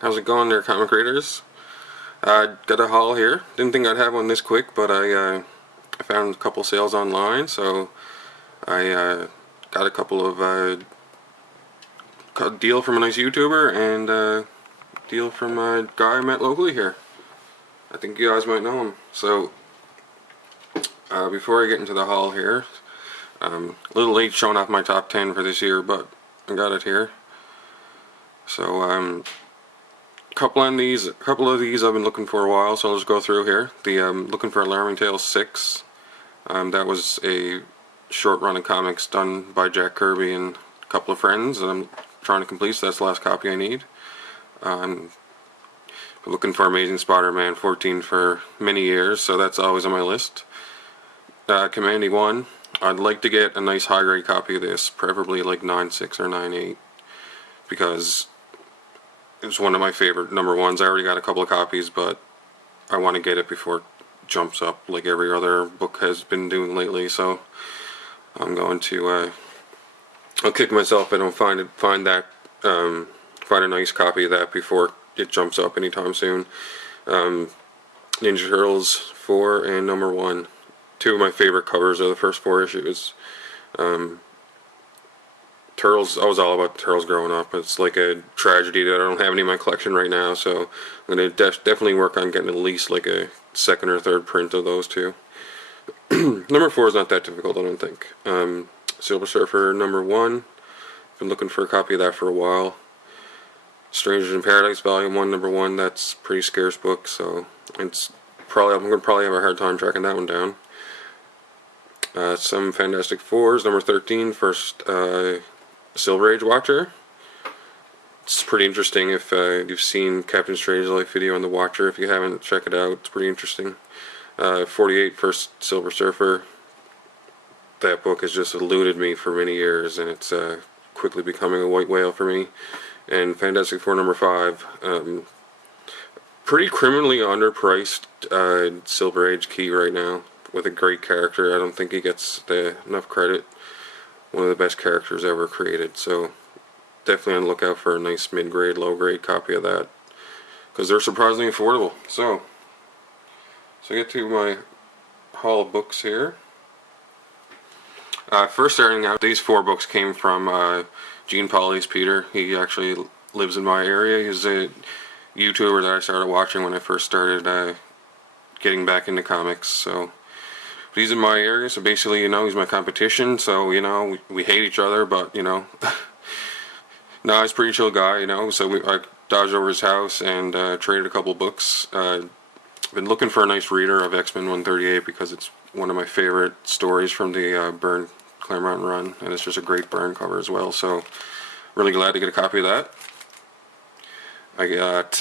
How's it going there, comic creators? I got a haul here. Didn't think I'd have one this quick, but I found a couple sales online, so I got a couple of deal from a nice YouTuber and deal from a guy I met locally here. I think you guys might know him. So before I get into the haul here, a little late showing off my top 10 for this year, but I got it here. So a couple of these I've been looking for a while, so I'll just go through here. Looking for Alarming Tales 6. That was a short run of comics done by Jack Kirby and a couple of friends that I'm trying to complete, so that's the last copy I need. I'm looking for Amazing Spider-Man 14 for many years, so that's always on my list. Command 1. I'd like to get a nice high grade copy of this, preferably like 9.6 or 9.8, because it was one of my favorite number ones. I already got a couple of copies, but I want to get it before it jumps up like every other book has been doing lately. So I'm going to I'll kick myself if I don't find a nice copy of that before it jumps up anytime soon. Ninja Turtles 4 and number 1. Two of my favorite covers are the first 4 issues. Turtles, I was all about Turtles growing up. It's like a tragedy that I don't have any in my collection right now, so I'm going to definitely work on getting at least like a second or third print of those two. Number 4 is not that difficult, I don't think. Silver Surfer number 1. Been looking for a copy of that for a while. Strangers in Paradise Volume 1 number 1. That's a pretty scarce book, so I'm going to probably have a hard time tracking that one down. Some Fantastic Fours number 13. First Silver Age Watcher. It's pretty interesting if you've seen Captain Strangelove video on the Watcher. If you haven't, check it out. It's pretty interesting. 48 First Silver Surfer. That book has just eluded me for many years, and it's quickly becoming a white whale for me. And Fantastic Four number 5. Pretty criminally underpriced Silver Age key right now, with a great character. I don't think he gets enough credit. One of the best characters ever created, so definitely on the lookout for a nice mid-grade, low-grade copy of that, because they're surprisingly affordable. So get to my haul of books here. First starting out, these 4 books came from Gene Polly's Peter. He actually lives in my area. He's a YouTuber that I started watching when I first started getting back into comics, so he's in my area, so basically, he's my competition, so, we hate each other, but, no, he's a pretty chill guy, so I dodged over his house and traded a couple books. Been looking for a nice reader of X-Men 138 because it's one of my favorite stories from the Byrne Claremont run, and it's just a great Byrne cover as well, so really glad to get a copy of that. I got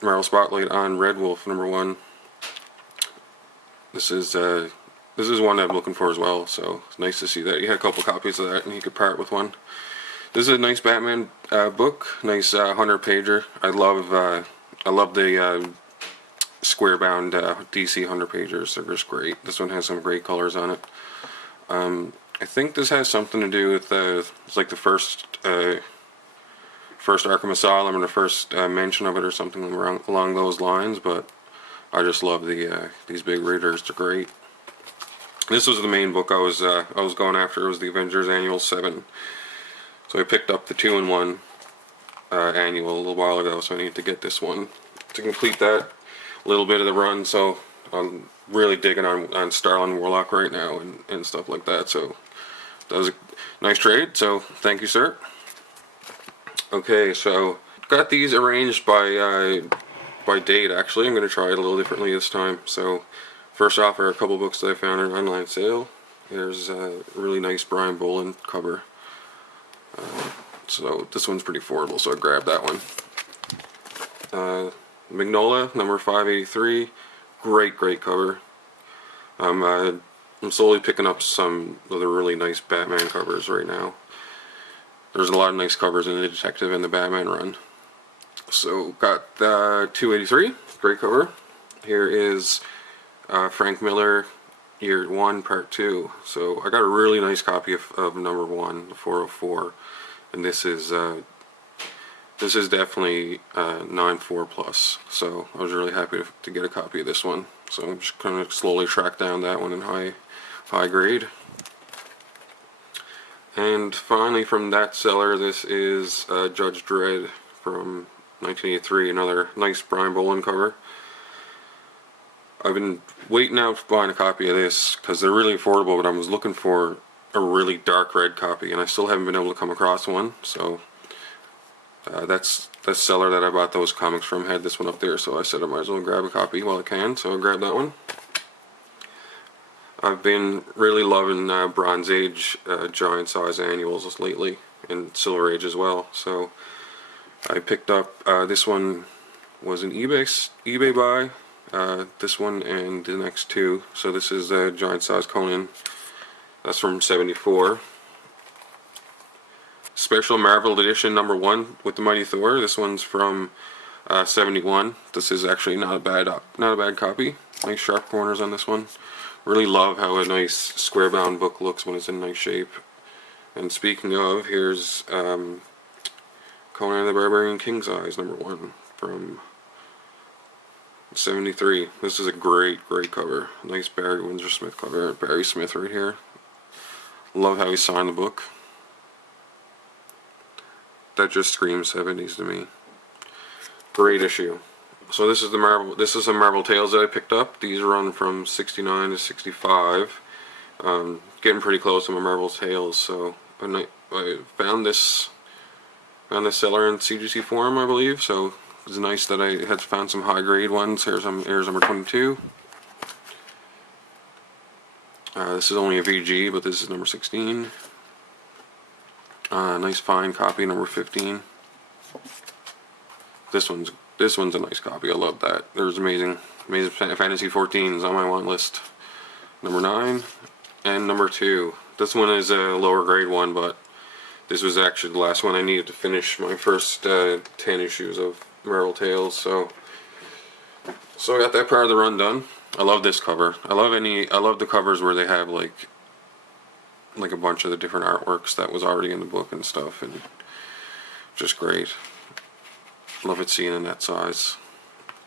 Marvel Spotlight on Red Wolf number 1. This is one I'm looking for as well, so it's nice to see that. He had a couple copies of that, and he could part with one. This is a nice Batman book, nice 100-pager. I love the square-bound DC 100-pagers. They're just great. This one has some great colors on it. I think this has something to do with it's like the first Arkham Asylum and the first mention of it or something along those lines, but I just love these big readers. They're great. This was the main book I was going after. It was the Avengers Annual 7. So I picked up the 2-in-1 annual a little while ago, so I need to get this one to complete that little bit of the run. So I'm really digging on Starlin Warlock right now and stuff like that. So that was a nice trade. So thank you, sir. Okay, so got these arranged by date. Actually, I'm going to try it a little differently this time. So first off are a couple books that I found in an online sale. Here's a really nice Brian Boland cover. So this one's pretty affordable, so I grabbed that one. Magnolia number 583. Great cover. I'm slowly picking up some of the really nice Batman covers right now. There's a lot of nice covers in the Detective and the Batman run. So got 283, great cover. Here is Frank Miller, Year 1, Part 2. So I got a really nice copy of number 1, the 404. And this is This is definitely 9.4 plus, so I was really happy to get a copy of this one. So I'm just kind of slowly track down that one in high grade. And finally, from that seller, this is Judge Dredd from 1983, another nice Brian Boland cover. I've been waiting out buying a copy of this because they're really affordable, but I was looking for a really dark red copy, and I still haven't been able to come across one. So that's the seller that I bought those comics from had this one up there, so I said I might as well grab a copy while I can, so I grabbed that one. I've been really loving Bronze Age giant size annuals lately, and Silver Age as well, so I picked up this one was an eBay buy, this one and the next two. So this is a giant size Conan, that's from '74. Special Marvel Edition #1 with the Mighty Thor. This one's from '71. This is actually not a bad copy. Nice sharp corners on this one. Really love how a nice square bound book looks when it's in nice shape. And speaking of, here's Conan the Barbarian King Size #1 from '73. This is a great cover. Nice Barry Windsor Smith cover. Barry Smith right here. Love how he signed the book. That just screams '70s to me. Great issue. So this is some Marvel Tales that I picked up. These run from '69 to '65. Getting pretty close to my Marvel Tales. So I found this seller in CGC Forum, I believe. So it's nice that I had found some high grade ones. Here's number 22. This is only a VG, but this is number 16. Nice fine copy, number 15. This one's a nice copy. I love that. There's amazing Fantasy 14s on my want list. Number 9 and number 2. This one is a lower grade one, but this was actually the last one I needed to finish my first 10 issues of Marvel Tales. So I got that part of the run done. I love this cover. I love the covers where they have like a bunch of the different artworks that was already in the book and stuff, and just great. Love it seeing in that size.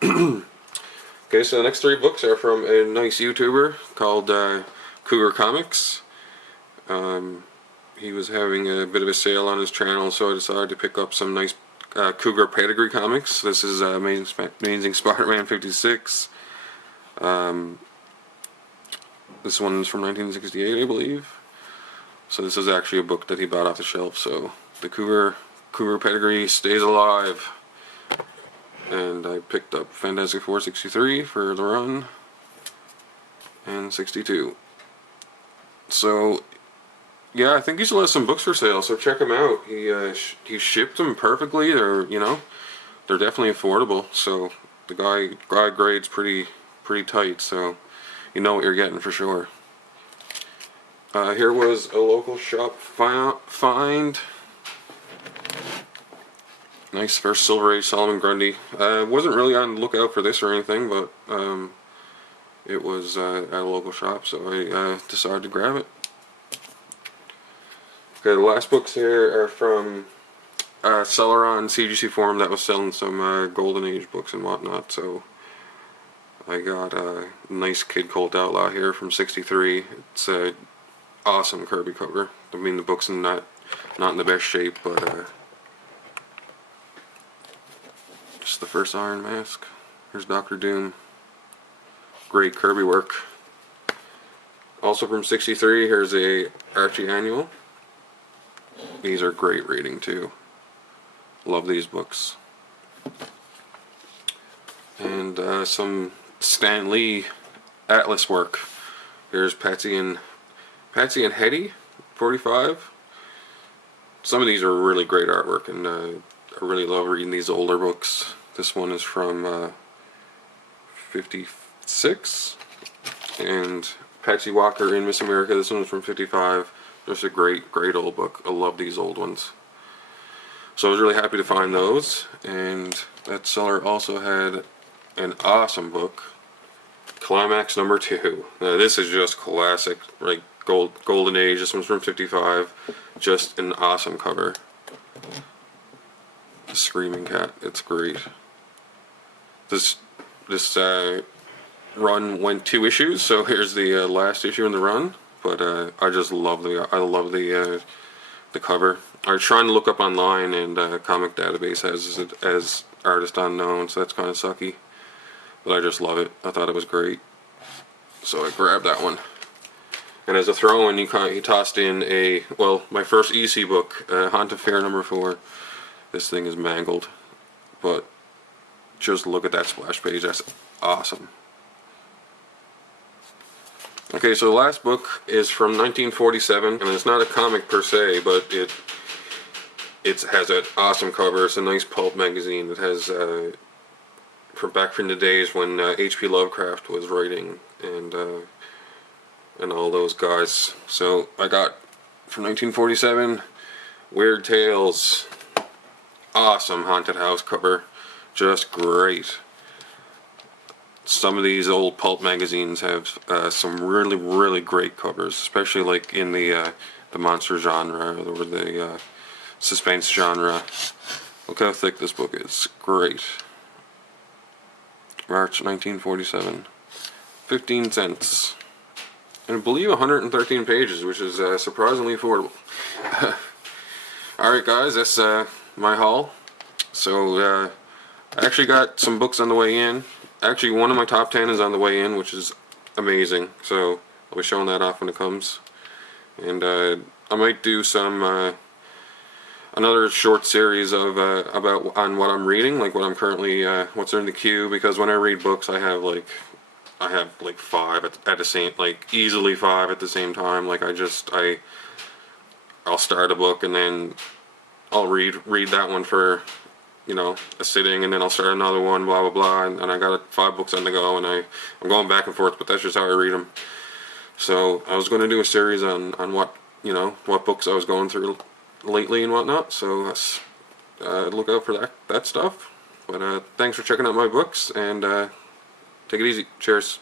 Okay, so the next 3 books are from a nice YouTuber called Cougar Comics. He was having a bit of a sale on his channel, so I decided to pick up some nice Cougar Pedigree comics. This is Amazing Spider-Man 56. This one's from 1968, I believe. So this is actually a book that he bought off the shelf. So the Cougar Pedigree stays alive. And I picked up Fantastic Four 63 for the run, and 62. So yeah, I think he still has some books for sale, so check him out. He shipped them perfectly. They're definitely affordable. So the guy grades pretty tight, so you know what you're getting for sure. Here was a local shop find. Nice first Silver Age Solomon Grundy. Wasn't really on the lookout for this or anything, but it was at a local shop, so I decided to grab it. Okay, the last books here are from a seller on CGC Forum that was selling some Golden Age books and whatnot, so I got a nice Kid Colt Outlaw here from '63. It's a awesome Kirby cover. I mean, the book's not in the best shape, but just the first Iron Mask. Here's Dr. Doom. Great Kirby work. Also from '63, here's a Archie Annual. These are great reading too. Love these books. And some Stan Lee Atlas work. Here's Patsy and Hetty, 45. Some of these are really great artwork, and I really love reading these older books. This one is from '56, and Patsy Walker in Miss America. This one's from '55. Just a great old book. I love these old ones. So I was really happy to find those, and that seller also had an awesome book, Climax #2. Now this is just classic, like Golden Age. This one's from '55. Just an awesome cover. The Screaming Cat. It's great. This run went 2 issues, so here's the last issue in the run. But I just love the cover. I was trying to look up online, and Comic Database has it as artist unknown, so that's kind of sucky. But I just love it. I thought it was great, so I grabbed that one. And as a throw-in, he tossed in my first EC book, Haunt of Fear #4. This thing is mangled, but just look at that splash page. That's awesome. Okay, so the last book is from 1947, and it's not a comic per se, but it has an awesome cover. It's a nice pulp magazine. It has back from the days when H.P. Lovecraft was writing, and all those guys. So I got from 1947, Weird Tales. Awesome haunted house cover, just great. Some of these old pulp magazines have some really great covers, especially like in the monster genre or the suspense genre. Look how thick this book is. Great. March 1947. 15 cents. And I believe 113 pages, which is surprisingly affordable. Alright guys, that's my haul. So I actually got some books on the way in. Actually, one of my top 10 is on the way in, which is amazing. So I'll be showing that off when it comes. And I might do some another short series of on what I'm reading, like what I'm currently what's in the queue. Because when I read books, I have like 5 at the same, like easily 5 at the same time. Like I'll start a book and then I'll read that one for, you know, a sitting, and then I'll start another one, blah blah blah, and I got 5 books on the go, and I'm going back and forth, but that's just how I read them. So I was going to do a series on what, you know, what books I was going through lately and whatnot. So look out for that stuff. But thanks for checking out my books, and take it easy. Cheers.